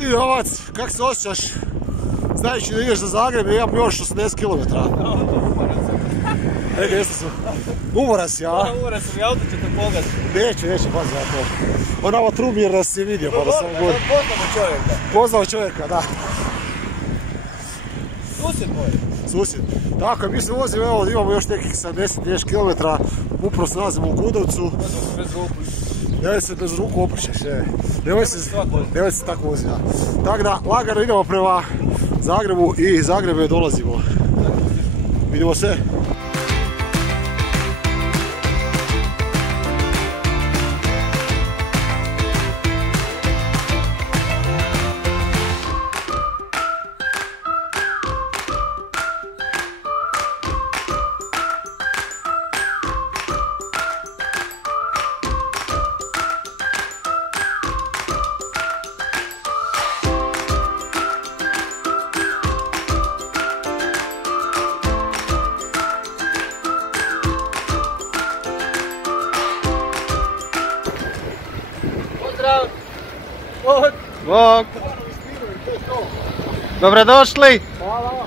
I Novac, kako se osjećaš? Znajući da ideš za Zagreb i imam još 80 km. Ej, gdje sam? Umoran si, a? Umoran sam i auto će te pogati. Neće, pazi ja to. Onamo Trumir nas je vidio, pa da sam god. Poznamo čovjeka. Poznamo čovjeka, da. Susjed moj. Susjed. Tako, mi se vozimo, evo, imamo još nekih 70 km. Upravo se nalazimo u Gudovcu. Bez ruku. Nemoj se bez ruku opršeš, nemoj se tako voziti. Tako da, lagano idemo prema Zagrebu i iz Zagreba dolazimo. Vidimo se. Bog! Dobrodošli! Hvala!